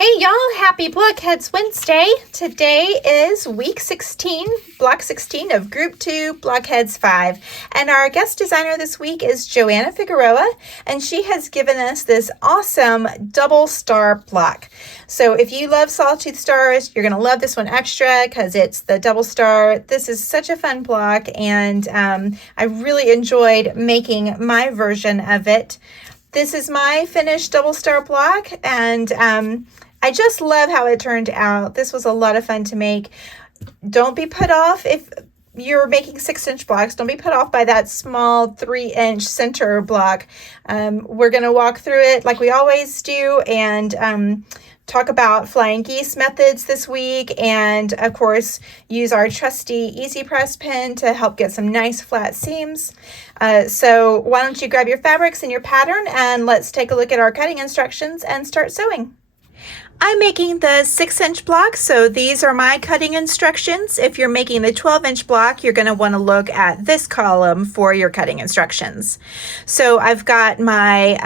Hey y'all, happy Blockheads Wednesday. Today is week 16, block 16 of group 2, Blockheads 5. And our guest designer this week is Joanna Figueroa, and she has given us this awesome double star block. So if you love sawtooth stars, you're going to love this one extra because it's the double star. This is such a fun block, and I really enjoyed making my version of it. This is my finished double star block, and I just love how it turned out. This was a lot of fun to make. Don't be put off if you're making 6-inch blocks. Don't be put off by that small 3-inch center block. We're going to walk through it like we always do and talk about flying geese methods this week, and of course use our trusty easy press pen to help get some nice flat seams. So why don't you grab your fabrics and your pattern, and let's take a look at our cutting instructions and start sewing. I'm making the 6-inch block, so these are my cutting instructions. If you're making the 12-inch block, you're going to want to look at this column for your cutting instructions. So I've got my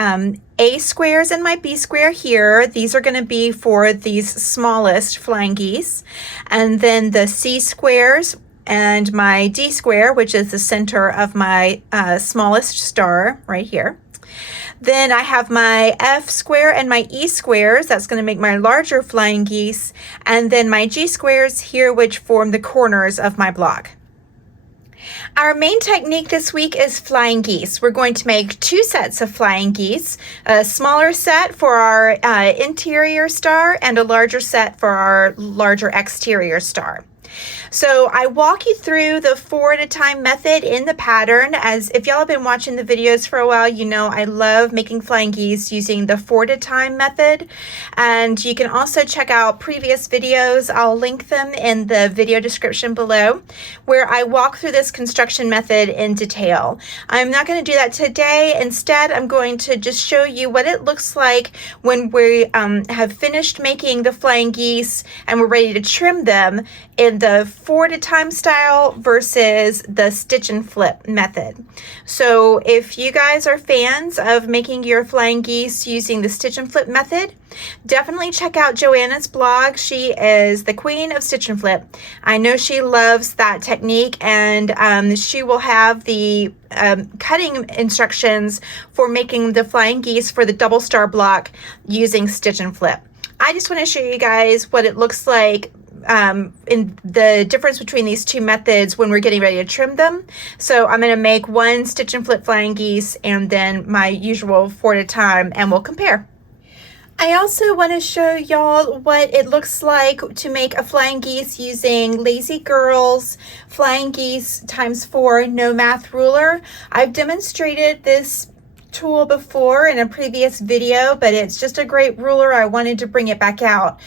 A squares and my B square here. These are going to be for these smallest flying geese. And then the C squares and my D square, which is the center of my smallest star right here. Then I have my F square and my E squares. That's going to make my larger flying geese. And then my G squares here, which form the corners of my block. Our main technique this week is flying geese. We're going to make 2 sets of flying geese, a smaller set for our interior star and a larger set for our larger exterior star. So I walk you through the 4 at a time method in the pattern. As if y'all have been watching the videos for a while, you know I love making flying geese using the 4 at a time method. And you can also check out previous videos. I'll link them in the video description below, where I walk through this construction method in detail. I'm not going to do that today. Instead, I'm going to just show you what it looks like when we have finished making the flying geese and we're ready to trim them in the 4 at a time style versus the stitch and flip method. So if you guys are fans of making your flying geese using the stitch and flip method, definitely check out Joanna's blog. She is the queen of stitch and flip. I know she loves that technique, and she will have the cutting instructions for making the flying geese for the double star block using stitch and flip. I just want to show you guys what it looks like in the difference between these 2 methods when we're getting ready to trim them. So I'm going to make 1 stitch and flip flying geese and then my usual 4 at a time, and we'll compare. I also want to show y'all what it looks like to make a flying geese using Lazy Girl's Flying Geese ×4 No Math Ruler. I've demonstrated this tool before in a previous video, but it's just a great ruler. I wanted to bring it back out.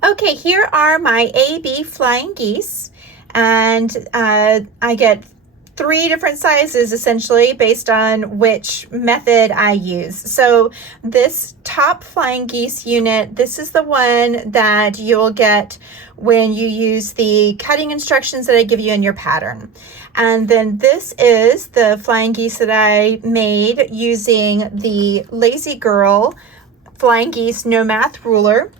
Okay, here are my AB flying geese, and I get 3 different sizes essentially based on which method I use. So this top flying geese unit, this is the one that you'll get when you use the cutting instructions that I give you in your pattern. And then this is the flying geese that I made using the Lazy Girl Flying Geese No Math Ruler.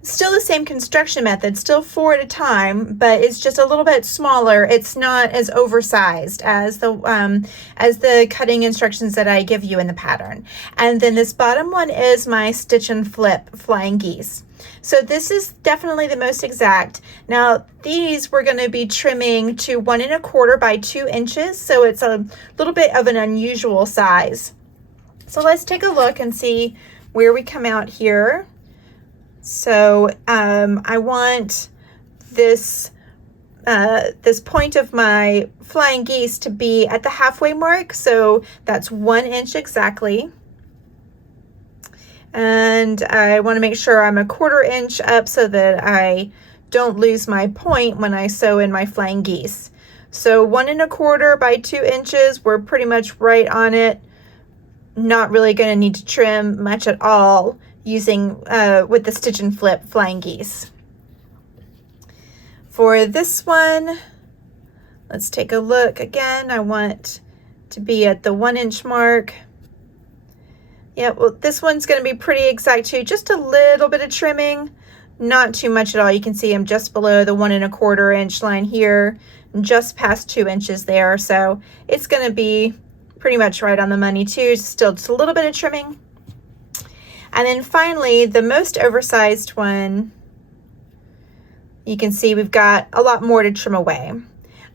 Still the same construction method, still 4 at a time, but it's just a little bit smaller. It's not as oversized as the cutting instructions that I give you in the pattern. And then this bottom one is my stitch and flip flying geese. So this is definitely the most exact. Now these we're going to be trimming to 1 1/4 by 2 inches, so it's a little bit of an unusual size. So let's take a look and see where we come out here. So I want this this point of my flying geese to be at the halfway mark, so that's 1 inch exactly. And I want to make sure I'm 1/4 inch up so that I don't lose my point when I sew in my flying geese. So 1 1/4 by 2 inches, we're pretty much right on it. Not really going to need to trim much at all using with the stitch and flip flying geese. For this one, let's take a look again. I want to be at the 1 inch mark. Yeah, well, this one's going to be pretty exact too. Just a little bit of trimming, not too much at all. You can see I'm just below the 1¼ inch line here, just past 2 inches there. So it's going to be pretty much right on the money too. Still just a little bit of trimming. And then finally, the most oversized one, you can see we've got a lot more to trim away.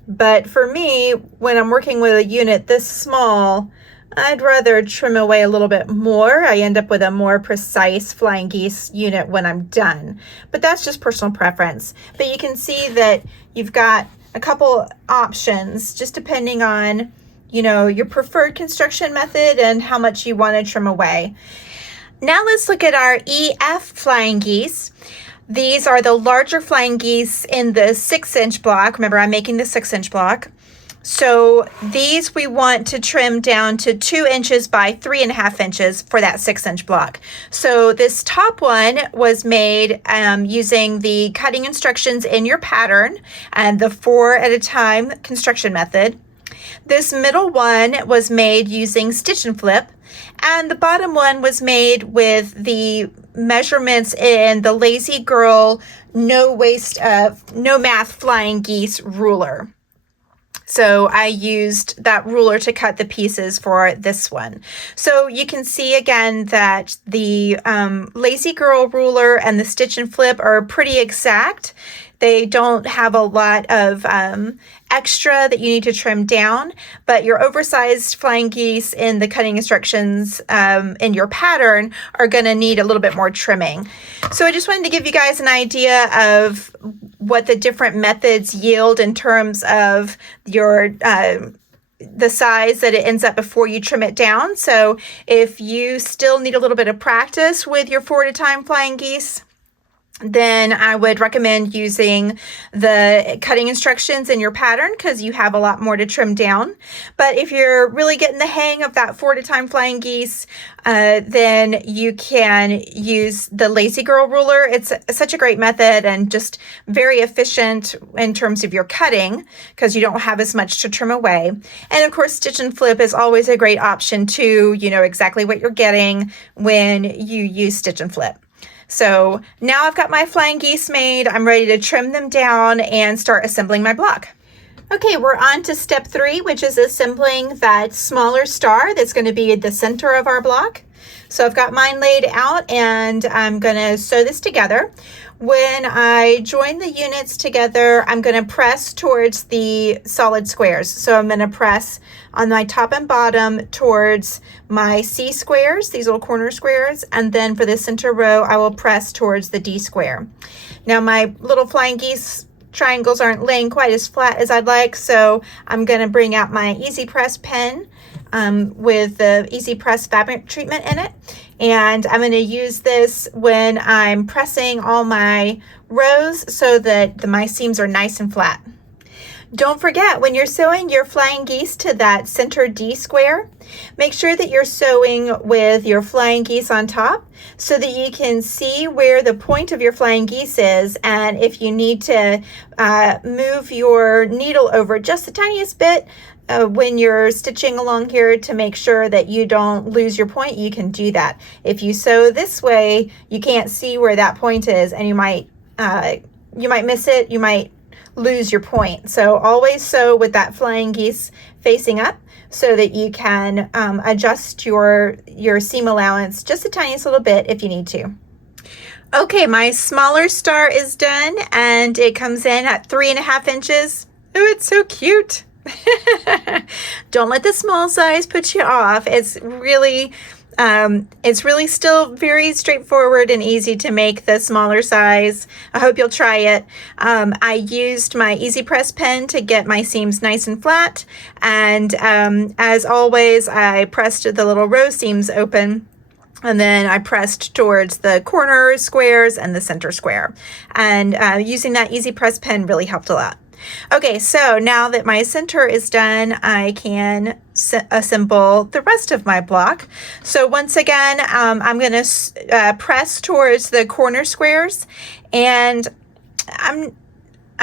But for me, when I'm working with a unit this small, I'd rather trim away a little bit more. I end up with a more precise Flying Geese unit when I'm done. But that's just personal preference. But you can see that you've got a couple options just depending on, you know, your preferred construction method and how much you want to trim away. Now let's look at our EF Flying Geese. These are the larger Flying Geese in the 6-inch block. Remember, I'm making the 6-inch block. So these we want to trim down to 2 inches by 3.5 inches for that 6-inch block. So this top one was made using the cutting instructions in your pattern and the 4 at a time construction method. This middle one was made using stitch and flip, and the bottom one was made with the measurements in the Lazy Girl No Math Flying Geese ruler. So I used that ruler to cut the pieces for this one. So you can see again that the Lazy Girl ruler and the stitch and flip are pretty exact. They don't have a lot of extra that you need to trim down, but your oversized Flying Geese in the cutting instructions in your pattern are going to need a little bit more trimming. So I just wanted to give you guys an idea of what the different methods yield in terms of your the size that it ends up before you trim it down. So if you still need a little bit of practice with your 4 at a time Flying Geese, then I would recommend using the cutting instructions in your pattern because you have a lot more to trim down. But if you're really getting the hang of that 4 at a time Flying Geese, then you can use the Lazy Girl ruler. It's such a great method and just very efficient in terms of your cutting because you don't have as much to trim away. And of course, stitch and flip is always a great option too. You know exactly what you're getting when you use stitch and flip. So now I've got my Flying Geese made. I'm ready to trim them down and start assembling my block. Okay, we're on to step 3, which is assembling that smaller star that's going to be at the center of our block. So I've got mine laid out and I'm going to sew this together. When I join the units together, I'm going to press towards the solid squares. So I'm going to press on my top and bottom towards my C squares, these little corner squares, and then for the center row, I will press towards the D square. Now my little Flying Geese triangles aren't laying quite as flat as I'd like, so I'm going to bring out my Easy Press pen with the Easy Press fabric treatment in it. And I'm going to use this when I'm pressing all my rows so that my seams are nice and flat. Don't forget, when you're sewing your Flying Geese to that center D square, make sure that you're sewing with your Flying Geese on top so that you can see where the point of your Flying Geese is, and if you need to move your needle over just the tiniest bit when you're stitching along here to make sure that you don't lose your point, you can do that. If you sew this way, you can't see where that point is, and you might miss it, you might lose your point. So always sew with that Flying Geese facing up so that you can adjust your seam allowance just the tiniest little bit if you need to. Okay, my smaller star is done and it comes in at 3.5 inches. Oh, it's so cute. Don't let the small size put you off. It's really still very straightforward and easy to make the smaller size. I hope you'll try it. I used my Easy Press pen to get my seams nice and flat, and as always, I pressed the little row seams open. And then I pressed towards the corner squares and the center square. And using that Easy Press pen really helped a lot. Okay, so now that my center is done, I can assemble the rest of my block. So once again, I'm going to press towards the corner squares, and I'm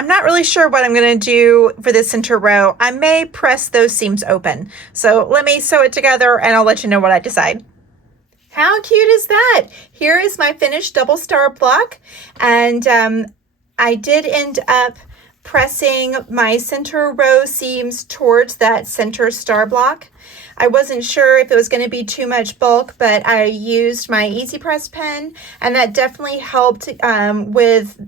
not really sure what I'm going to do for the center row. I may press those seams open. So let me sew it together and I'll let you know what I decide. How cute is that? Here is my finished double star block, and I did end up pressing my center row seams towards that center star block. I wasn't sure if it was going to be too much bulk, but I used my Easy Press pen, and that definitely helped with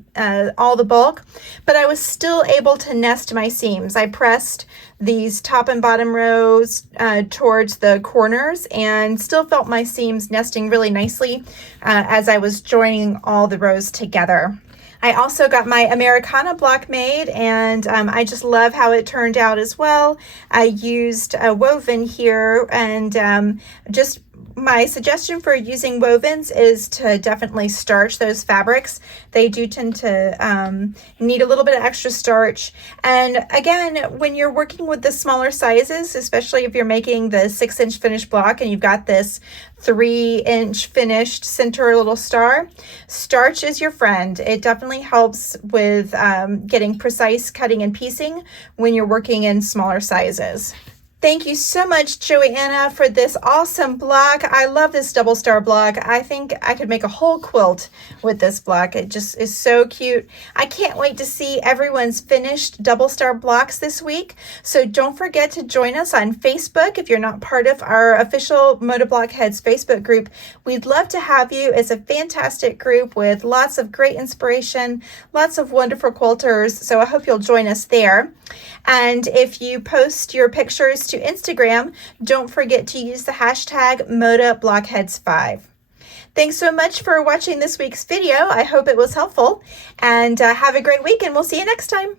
all the bulk. But I was still able to nest my seams. I pressed these top and bottom rows towards the corners and still felt my seams nesting really nicely as I was joining all the rows together. I also got my Americana block made, and I just love how it turned out as well. I used a woven here, and just my suggestion for using wovens is to definitely starch those fabrics. They do tend to need a little bit of extra starch. And again, when you're working with the smaller sizes, especially if you're making the 6-inch finished block and you've got this 3-inch finished center little star, starch is your friend. It definitely helps with getting precise cutting and piecing when you're working in smaller sizes. Thank you so much, Joanna, for this awesome block. I love this double star block. I think I could make a whole quilt with this block. It just is so cute. I can't wait to see everyone's finished double star blocks this week. So don't forget to join us on Facebook if you're not part of our official Moda Blockheads Facebook group. We'd love to have you. It's a fantastic group with lots of great inspiration, lots of wonderful quilters. So I hope you'll join us there. And if you post your pictures to Instagram, don't forget to use the hashtag ModaBlockheads5. Thanks so much for watching this week's video. I hope it was helpful, and have a great week, and we'll see you next time.